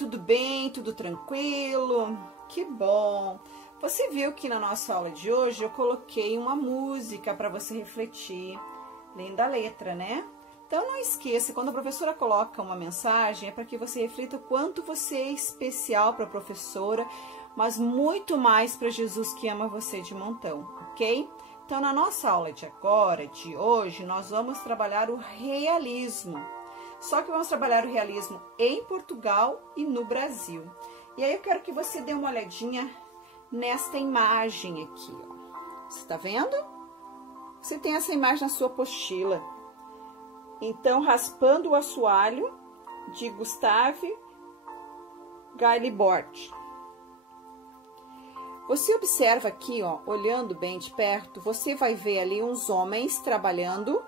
tudo bem? Tudo tranquilo? Que bom! Você viu que na nossa aula de hoje eu coloquei uma música para você refletir, lendo a letra, né? Então não esqueça, quando a professora coloca uma mensagem, é para que você reflita o quanto você é especial para a professora, mas muito mais para Jesus que ama você de montão, ok? Então na nossa aula de agora, de hoje, nós vamos trabalhar o realismo. Só que vamos trabalhar o realismo em Portugal e no Brasil. E aí eu quero que você dê uma olhadinha nesta imagem aqui, ó. Você tá vendo? Você tem essa imagem na sua apostila. Então, Raspando o Assoalho, de Gustave Caillebotte. Você observa aqui, ó, olhando bem de perto, você vai ver ali uns homens trabalhando,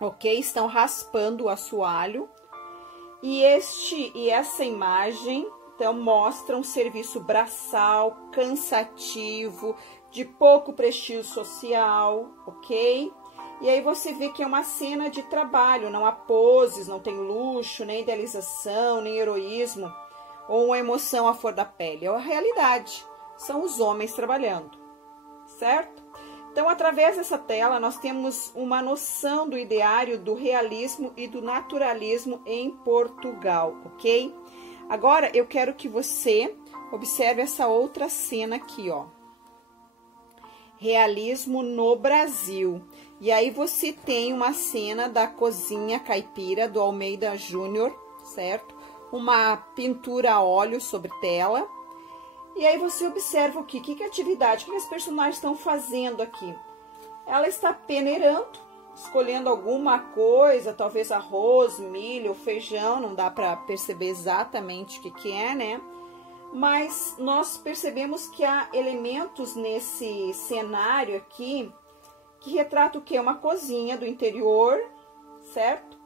ok? Estão raspando o assoalho. E essa imagem, então, mostra um serviço braçal, cansativo, de pouco prestígio social, ok? E aí você vê que é uma cena de trabalho, não há poses, não tem luxo, nem idealização, nem heroísmo, ou uma emoção à flor da pele. É a realidade, são os homens trabalhando, certo? Então, através dessa tela, nós temos uma noção do ideário do realismo e do naturalismo em Portugal, ok? Agora, eu quero que você observe essa outra cena aqui, ó. Realismo no Brasil. E aí, você tem uma cena da Cozinha Caipira, do Almeida Júnior, certo? Uma pintura a óleo sobre tela. E aí você observa o quê? Que atividade, o que os personagens estão fazendo aqui? Ela está peneirando, escolhendo alguma coisa, talvez arroz, milho, feijão, não dá para perceber exatamente o que é, né? Mas nós percebemos que há elementos nesse cenário aqui que retrata o quê? Uma cozinha do interior, certo?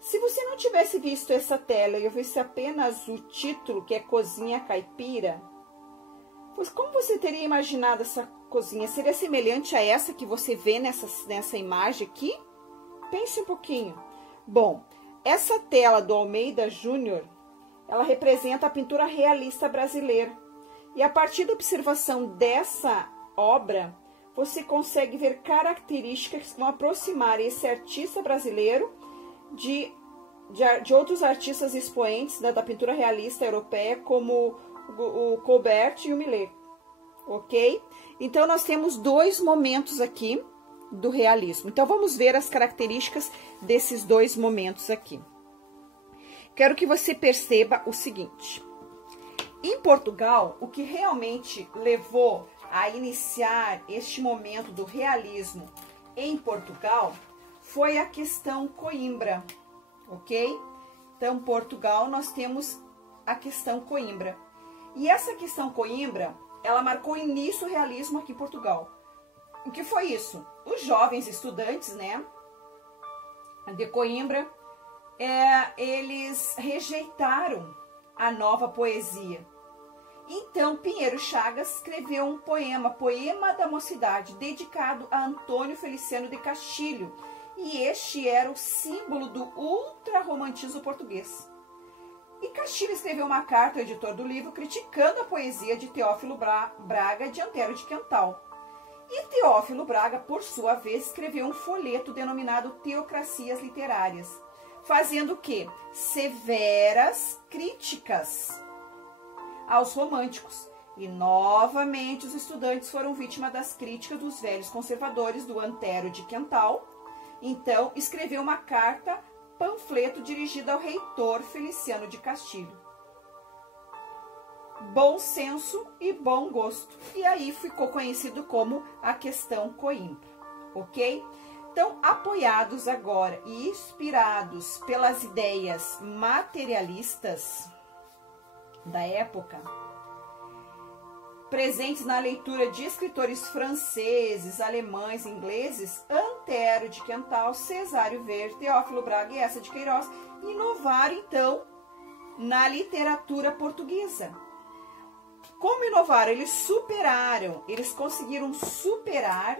Se você não tivesse visto essa tela e eu visse apenas o título, que é Cozinha Caipira, pois como você teria imaginado essa cozinha? Seria semelhante a essa que você vê nessa imagem aqui? Pense um pouquinho. Bom, essa tela do Almeida Júnior, ela representa a pintura realista brasileira. E a partir da observação dessa obra, você consegue ver características que vão aproximar esse artista brasileiro de outros artistas expoentes da pintura realista europeia, como o Colbert e o Millet, ok? Então, nós temos dois momentos aqui do realismo. Então, vamos ver as características desses dois momentos aqui. Quero que você perceba o seguinte. Em Portugal, o que realmente levou a iniciar este momento do realismo em Portugal foi a questão Coimbra, ok? Então, Portugal, nós temos a questão Coimbra. E essa questão Coimbra, ela marcou o início do realismo aqui em Portugal. O que foi isso? Os jovens estudantes, né, de Coimbra, eles rejeitaram a nova poesia. Então, Pinheiro Chagas escreveu um poema, Poema da Mocidade, dedicado a Antônio Feliciano de Castilho. E este era o símbolo do ultrarromantismo português. E Castilho escreveu uma carta ao editor do livro criticando a poesia de Teófilo Braga de Antero de Quental. E Teófilo Braga, por sua vez, escreveu um folheto denominado Teocracias Literárias, fazendo o quê? Severas críticas aos românticos. E, novamente, os estudantes foram vítimas das críticas dos velhos conservadores do Antero de Quental. Então, escreveu uma carta panfleto dirigido ao reitor Feliciano de Castilho. Bom senso e bom gosto. E aí ficou conhecido como a questão Coimbra, ok? Então, apoiados agora e inspirados pelas ideias materialistas da época, presentes na leitura de escritores franceses, alemães, ingleses, Antero de Quental, Cesário Verde, Teófilo Braga e Eça de Queiroz, inovaram, então, na literatura portuguesa. Como inovaram? Eles conseguiram superar,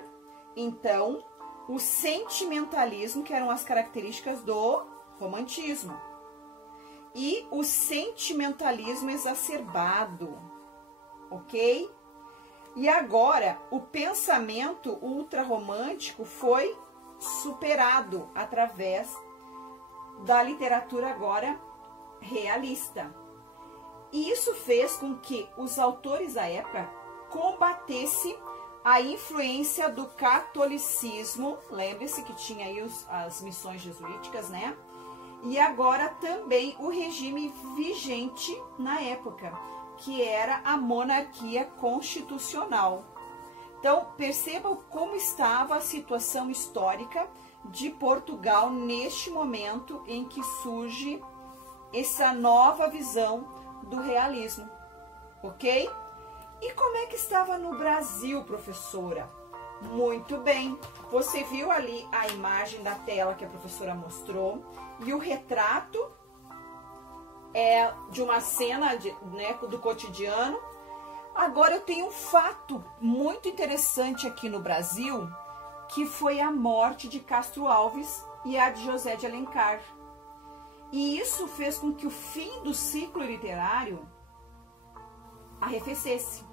então, o sentimentalismo, que eram as características do romantismo. e o sentimentalismo exacerbado, ok? E agora, o pensamento ultrarromântico foi superado através da literatura agora realista. E isso fez com que os autores da época combatessem a influência do catolicismo. Lembre-se que tinha aí as missões jesuíticas, né? E agora também o regime vigente na época, que era a monarquia constitucional. Então, percebam como estava a situação histórica de Portugal neste momento em que surge essa nova visão do realismo, ok? E como é que estava no Brasil, professora? Muito bem, você viu ali a imagem da tela que a professora mostrou e o retrato de uma cena do cotidiano. Agora eu tenho um fato muito interessante aqui no Brasil, que foi a morte de Castro Alves e a de José de Alencar. E isso fez com que o fim do ciclo literário arrefecesse.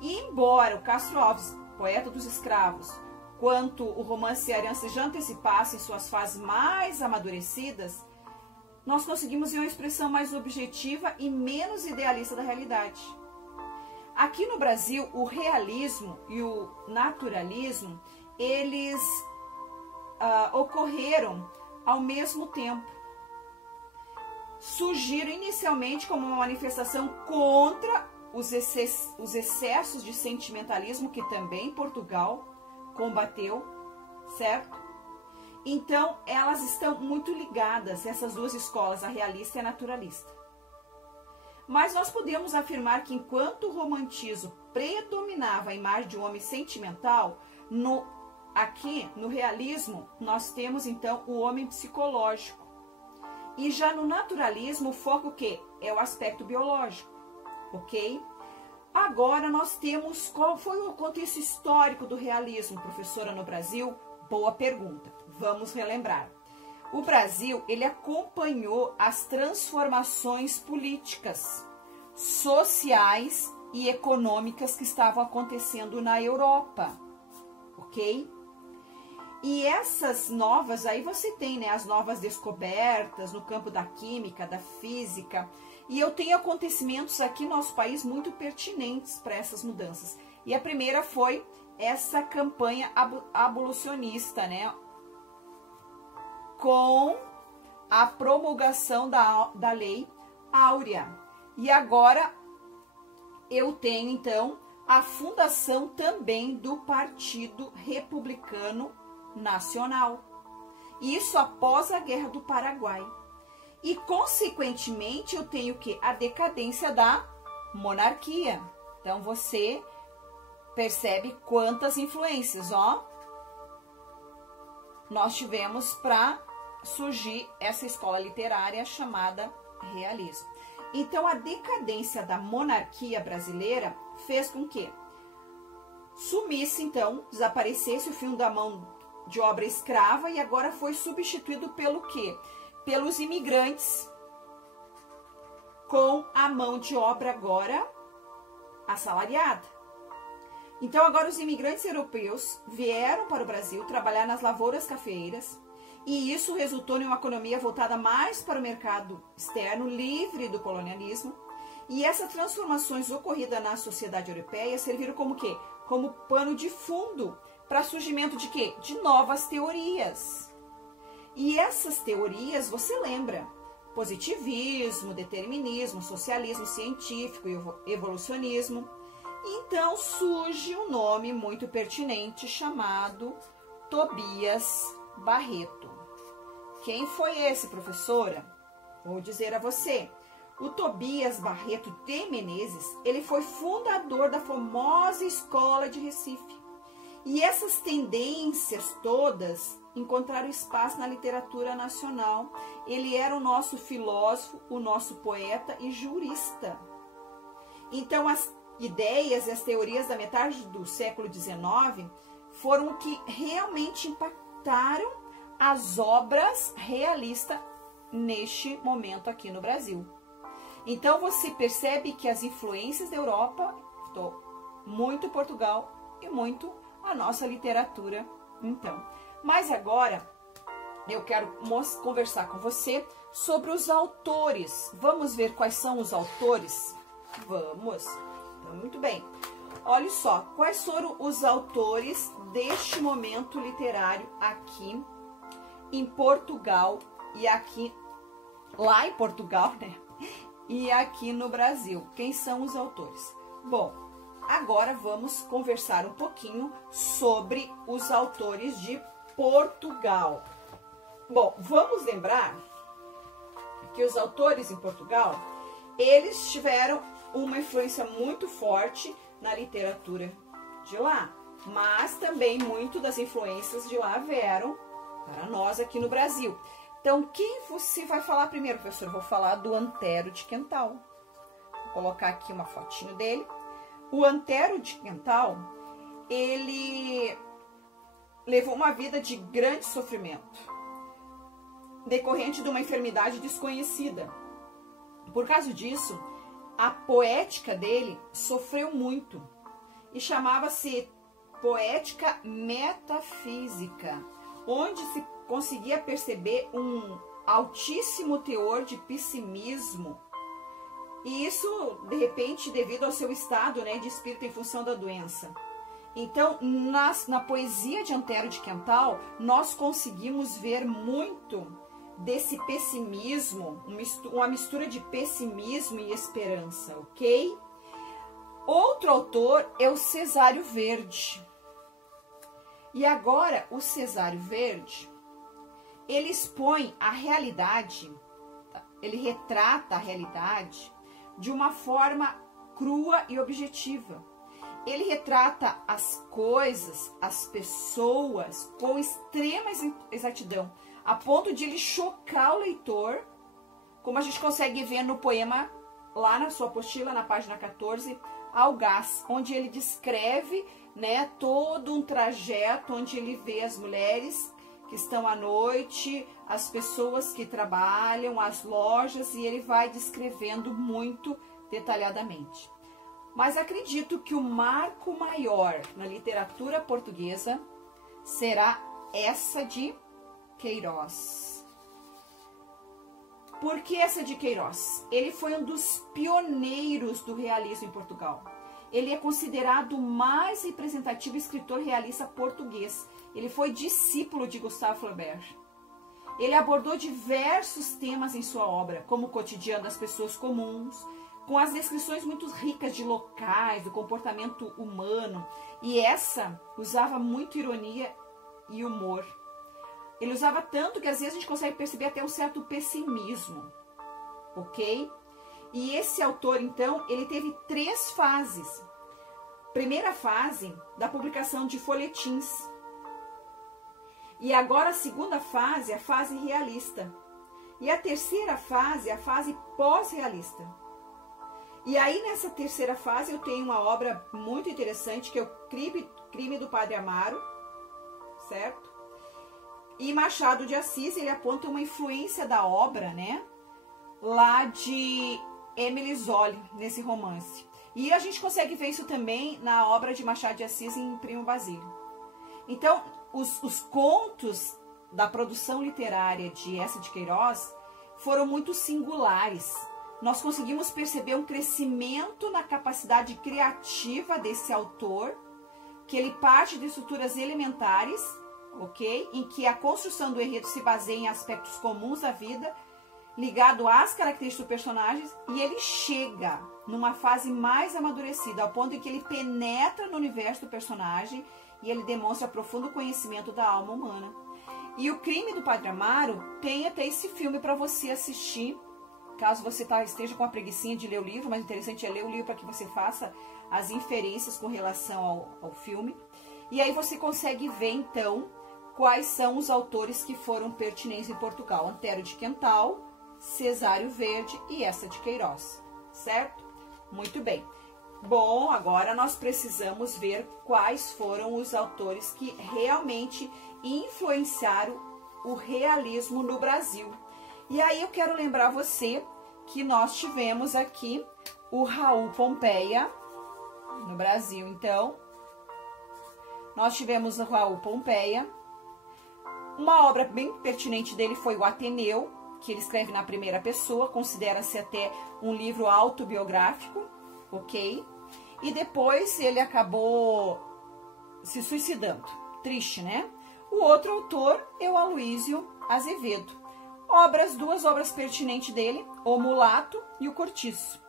E embora o Castro Alves, poeta dos escravos, quanto o romance cearense já antecipassem suas fases mais amadurecidas, nós conseguimos ver uma expressão mais objetiva e menos idealista da realidade. Aqui no Brasil, o realismo e o naturalismo, eles ocorreram ao mesmo tempo. Surgiram inicialmente como uma manifestação contra os excessos de sentimentalismo que também Portugal combateu, certo? Então, elas estão muito ligadas, essas duas escolas, a realista e a naturalista. Mas nós podemos afirmar que enquanto o romantismo predominava a imagem de um homem sentimental, aqui no realismo nós temos então o homem psicológico. E já no naturalismo o foco o quê? É o aspecto biológico, ok? Agora nós temos, qual foi o contexto histórico do realismo, professora, no Brasil? Boa pergunta, vamos relembrar. O Brasil, ele acompanhou as transformações políticas, sociais e econômicas que estavam acontecendo na Europa, ok? E essas novas, aí você tem, né, as novas descobertas no campo da química, da física, e eu tenho acontecimentos aqui no nosso país muito pertinentes para essas mudanças. E a primeira foi essa campanha abolicionista, né, com a promulgação da Lei Áurea. E agora eu tenho, então, a fundação também do Partido Republicano Nacional. Isso após a Guerra do Paraguai. E, consequentemente, eu tenho que a decadência da monarquia. Então, você percebe quantas influências, ó, nós tivemos para surgir essa escola literária chamada realismo. Então, a decadência da monarquia brasileira fez com que sumisse, então, desaparecesse o fim da mão de obra escrava e agora foi substituído pelo quê? Pelos imigrantes, com a mão de obra agora assalariada. Então, agora os imigrantes europeus vieram para o Brasil trabalhar nas lavouras cafeeiras e isso resultou em uma economia voltada mais para o mercado externo, livre do colonialismo. E essas transformações ocorridas na sociedade europeia serviram como quê? Como pano de fundo para surgimento de quê? De novas teorias. E essas teorias, você lembra? Positivismo, determinismo, socialismo científico e evolucionismo. Então surge um nome muito pertinente chamado Tobias Barreto. Quem foi esse, professora? Vou dizer a você. O Tobias Barreto de Menezes, ele foi fundador da famosa Escola de Recife. E essas tendências todas encontraram espaço na literatura nacional. Ele era o nosso filósofo, o nosso poeta e jurista. Então, as ideias e as teorias da metade do século XIX foram o que realmente impactaram as obras realistas neste momento aqui no Brasil. Então, você percebe que as influências da Europa, muito Portugal e muito a nossa literatura, então. Mas agora, eu quero conversar com você sobre os autores. Vamos ver quais são os autores? Vamos. Então, muito bem. Olha só, quais foram os autores deste momento literário aqui em Portugal e aqui, lá em Portugal, né? E aqui no Brasil. Quem são os autores? Bom, agora vamos conversar um pouquinho sobre os autores de Portugal. Bom, vamos lembrar que os autores em Portugal, eles tiveram uma influência muito forte na literatura de lá, mas também muito das influências de lá vieram para nós aqui no Brasil. Então, quem você vai falar primeiro, professor? Eu vou falar do Antero de Quental. Vou colocar aqui uma fotinho dele. O Antero de Quental, ele levou uma vida de grande sofrimento, decorrente de uma enfermidade desconhecida. Por causa disso, a poética dele sofreu muito e chamava-se poética metafísica, onde se conseguia perceber um altíssimo teor de pessimismo, e isso, de repente, devido ao seu estado, né, de espírito em função da doença. Então, na poesia de Antero de Quental, nós conseguimos ver muito desse pessimismo, uma mistura de pessimismo e esperança, ok? Outro autor é o Cesário Verde. E agora, o Cesário Verde, ele expõe a realidade, ele retrata a realidade de uma forma crua e objetiva. Ele retrata as coisas, as pessoas, com extrema exatidão, a ponto de ele chocar o leitor, como a gente consegue ver no poema, lá na sua apostila, na página 14, Algaz, onde ele descreve, né, todo um trajeto, onde ele vê as mulheres que estão à noite, as pessoas que trabalham, as lojas, e ele vai descrevendo muito detalhadamente. Mas acredito que o marco maior na literatura portuguesa será essa de Queiroz. Por que essa de Queiroz? Ele foi um dos pioneiros do realismo em Portugal. Ele é considerado o mais representativo escritor realista português. Ele foi discípulo de Gustave Flaubert. Ele abordou diversos temas em sua obra, como o cotidiano das pessoas comuns, com as descrições muito ricas de locais, do comportamento humano. E essa usava muito ironia e humor. Ele usava tanto que às vezes a gente consegue perceber até um certo pessimismo, ok? E esse autor, então, ele teve 3 fases. Primeira fase, da publicação de folhetins. E agora a segunda fase, a fase realista. E a terceira fase, a fase pós-realista. E aí, nessa terceira fase, eu tenho uma obra muito interessante, que é o Crime do Padre Amaro, certo? E Machado de Assis, ele aponta uma influência da obra, né, lá de Émile Zola, nesse romance. E a gente consegue ver isso também na obra de Machado de Assis em Primo Basílio. Então, os contos da produção literária de essa de Queiroz foram muito singulares. Nós conseguimos perceber um crescimento na capacidade criativa desse autor, que ele parte de estruturas elementares, ok? Em que a construção do enredo se baseia em aspectos comuns da vida, ligado às características dos personagens, e ele chega numa fase mais amadurecida, ao ponto em que ele penetra no universo do personagem e ele demonstra profundo conhecimento da alma humana. E o Crime do Padre Amaro tem até esse filme para você assistir, caso você esteja com a preguicinha de ler o livro, mas o interessante é ler o livro para que você faça as inferências com relação ao filme. E aí você consegue ver, então, quais são os autores que foram pertinentes em Portugal. Antero de Quental, Cesário Verde e essa de Queiroz, certo? Muito bem. Bom, agora nós precisamos ver quais foram os autores que realmente influenciaram o realismo no Brasil. E aí eu quero lembrar você que nós tivemos aqui o Raul Pompeia, no Brasil, então. Nós tivemos o Raul Pompeia. Uma obra bem pertinente dele foi o Ateneu, que ele escreve na primeira pessoa, considera-se até um livro autobiográfico, ok? E depois ele acabou se suicidando. Triste, né? O outro autor é o Aloísio Azevedo. Duas obras pertinentes dele, O Mulato e O Cortiço.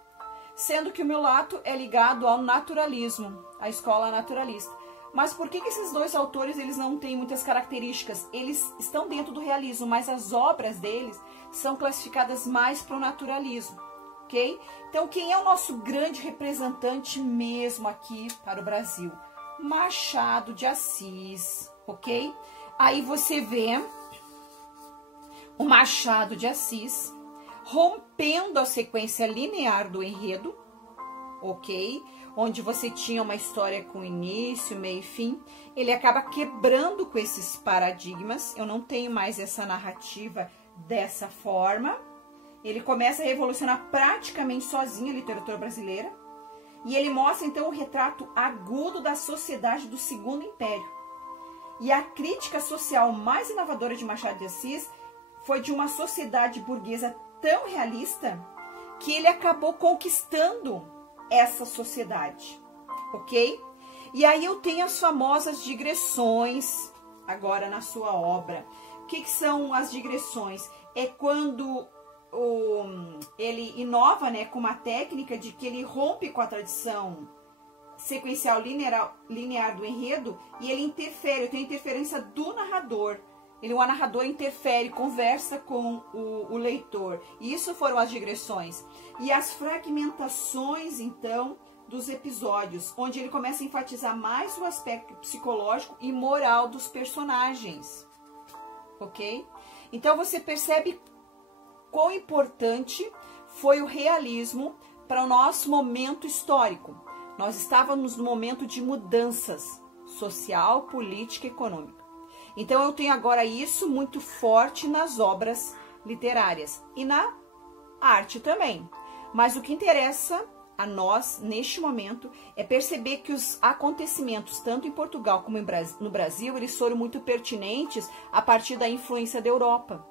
Sendo que o Mulato é ligado ao naturalismo, à escola naturalista. Mas por que esses dois autores eles não têm muitas características? Eles estão dentro do realismo, mas as obras deles são classificadas mais para o naturalismo, ok? Então, quem é o nosso grande representante mesmo aqui para o Brasil? Machado de Assis, ok? Aí você vê o Machado de Assis rompendo a sequência linear do enredo, ok? Onde você tinha uma história com início, meio e fim. Ele acaba quebrando com esses paradigmas. Eu não tenho mais essa narrativa dessa forma. Ele começa a revolucionar praticamente sozinho a literatura brasileira. E ele mostra, então, o retrato agudo da sociedade do Segundo Império. E a crítica social mais inovadora de Machado de Assis foi de uma sociedade burguesa tão realista que ele acabou conquistando essa sociedade, ok? E aí eu tenho as famosas digressões agora na sua obra. O que são as digressões? É quando ele inova, né, com uma técnica de que ele rompe com a tradição sequencial linear do enredo e ele interfere, tem a interferência do narrador. O narrador interfere, conversa com o leitor. E isso foram as digressões. E as fragmentações, então, dos episódios, onde ele começa a enfatizar mais o aspecto psicológico e moral dos personagens. Ok? Então, você percebe quão importante foi o realismo para o nosso momento histórico. Nós estávamos no momento de mudanças social, política e econômica. Então, eu tenho agora isso muito forte nas obras literárias e na arte também. Mas o que interessa a nós, neste momento, é perceber que os acontecimentos, tanto em Portugal como no Brasil, eles foram muito pertinentes a partir da influência da Europa.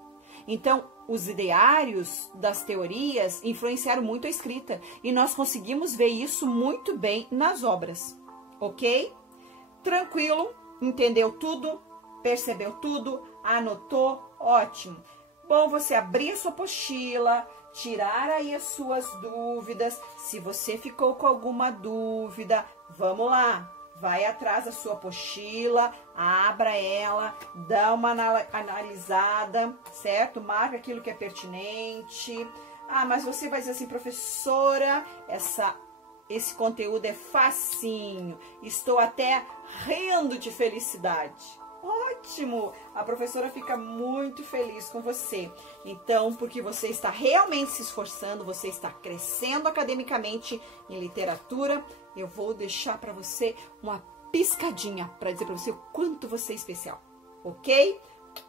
Então, os ideários das teorias influenciaram muito a escrita e nós conseguimos ver isso muito bem nas obras, ok? Tranquilo? Entendeu tudo? Percebeu tudo? Anotou? Ótimo! Bom, você abrir a sua apostila, tirar aí as suas dúvidas. Se você ficou com alguma dúvida, vamos lá. Vai atrás da sua apostila, abra ela, dá uma analisada, certo? Marca aquilo que é pertinente. Ah, mas você vai dizer assim, professora, esse conteúdo é facinho. Estou até rindo de felicidade. Ótimo! A professora fica muito feliz com você. Então, porque você está realmente se esforçando, você está crescendo academicamente em literatura, eu vou deixar para você uma piscadinha para dizer para você o quanto você é especial, ok?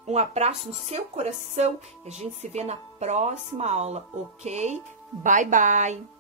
Um abraço no seu coração e a gente se vê na próxima aula, ok? Bye, bye!